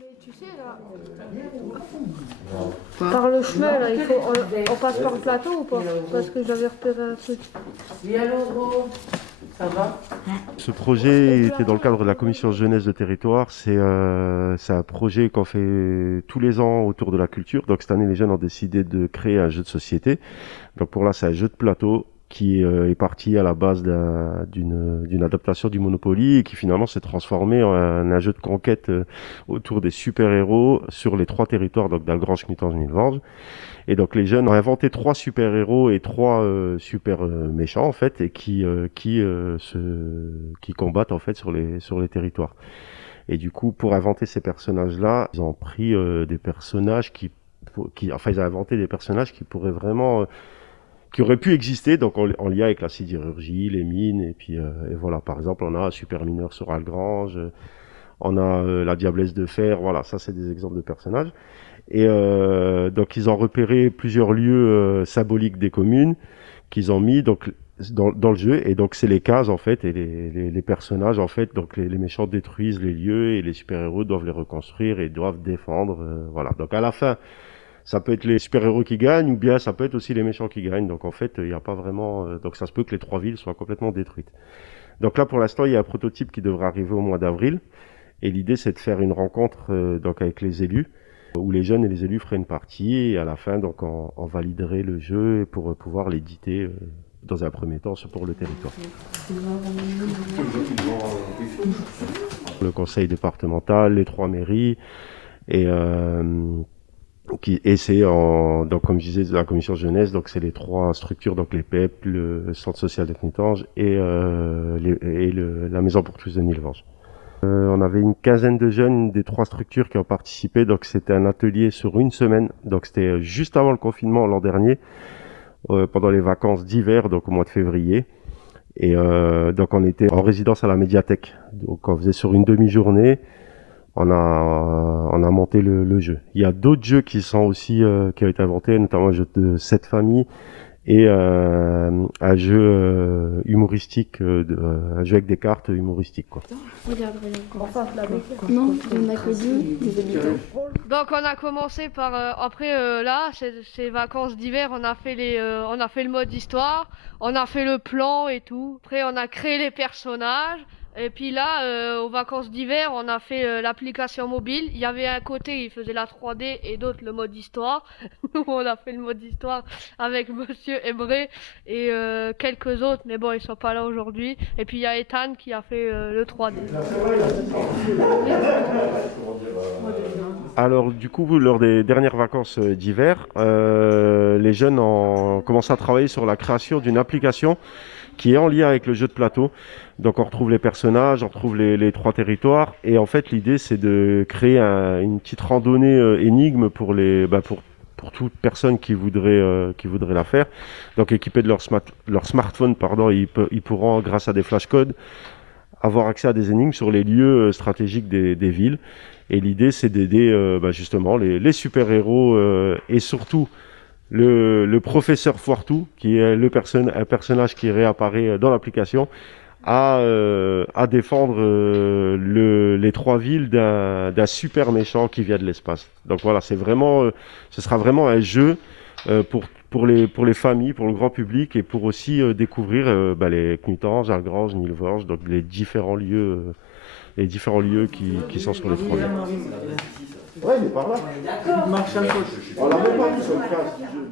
Mais tu sais, là, par le chemin, là, on passe par le plateau ou pas? Parce que j'avais repéré un truc. Oui, allô, gros, ça va? Ce projet était dans le cadre de la commission jeunesse de territoire. C'est un projet qu'on fait tous les ans autour de la culture. Donc cette année, les jeunes ont décidé de créer un jeu de société. Donc pour là, c'est un jeu de plateau qui est parti à la base d'une adaptation du Monopoly et qui finalement s'est transformé en un jeu de conquête autour des super-héros sur les 3 territoires, donc d'Algrange, Knutange, Nilvange. Et donc les jeunes ont inventé 3 super-héros et 3 super méchants en fait, et qui combattent en fait sur les territoires. Et du coup, pour inventer ces personnages-là, ils ont pris des personnages enfin, ils ont inventé des personnages qui pourraient vraiment qui auraient pu exister, donc en lien avec la sidérurgie, les mines, et puis et voilà. Par exemple, on a un super mineur sur Algrange, on a la diablesse de fer, voilà, ça c'est des exemples de personnages. Et donc ils ont repéré plusieurs lieux symboliques des communes qu'ils ont mis donc dans le jeu, et donc c'est les cases en fait, et les personnages en fait, donc les méchants détruisent les lieux et les super-héros doivent les reconstruire et doivent défendre, voilà. Donc à la fin, ça peut être les super-héros qui gagnent, ou bien ça peut être aussi les méchants qui gagnent. Donc en fait, il n'y a pas vraiment. Donc ça se peut que les 3 villes soient complètement détruites. Donc là, pour l'instant, il y a un prototype qui devrait arriver au mois d'avril. Et l'idée, c'est de faire une rencontre donc avec les élus, où les jeunes et les élus feraient une partie. Et à la fin, donc, on validerait le jeu pour pouvoir l'éditer dans un premier temps pour le territoire. Le conseil départemental, les 3 mairies et c'est donc comme je disais, la commission jeunesse, donc c'est les 3 structures, donc les PEP, le centre social de Knutange et la maison pour tous de Nilvange. On avait une quinzaine de jeunes des 3 structures qui ont participé, donc c'était un atelier sur une semaine, donc c'était juste avant le confinement l'an dernier, pendant les vacances d'hiver, donc au mois de février. Et donc on était en résidence à la médiathèque, donc on faisait sur une demi-journée. On a monté le jeu. Il y a d'autres jeux qui sont aussi qui ont été inventés, notamment un jeu de 7 familles et un jeu humoristique, un jeu avec des cartes humoristiques, quoi. Regarde. Enfin, Non, il n'y en a que 2, des habitants. donc on a commencé par après là ces vacances d'hiver on a fait on a fait le mode histoire, on a fait le plan et tout. Après on a créé les personnages. Et puis là, aux vacances d'hiver, on a fait l'application mobile. Il y avait un côté, il faisait la 3D et d'autres le mode histoire. Nous, on a fait le mode histoire avec Monsieur Ebré et quelques autres, mais bon, ils sont pas là aujourd'hui. Et puis il y a Ethan qui a fait le 3D. Alors du coup, lors des dernières vacances d'hiver, les jeunes ont commencé à travailler sur la création d'une application qui est en lien avec le jeu de plateau. Donc on retrouve les personnages, on retrouve les 3 territoires, et en fait l'idée c'est de créer une petite randonnée énigme pour pour toute personne qui voudrait la faire. Donc équipés de leur smartphone, ils pourront, grâce à des flashcodes, avoir accès à des énigmes sur les lieux stratégiques des villes. Et l'idée c'est d'aider justement les super-héros et surtout le professeur Foirtout, qui est un personnage qui réapparaît dans l'application, à défendre les 3 villes d'un super méchant qui vient de l'espace. Donc voilà, ce sera vraiment un jeu pour les familles, pour le grand public, et pour aussi découvrir les Knutange, Algrange, Nilvange, donc les différents lieux qui sont sur les 3 villes. Ouais, il est par là. D'accord. On l'a même pas vu sur le casque du jeu.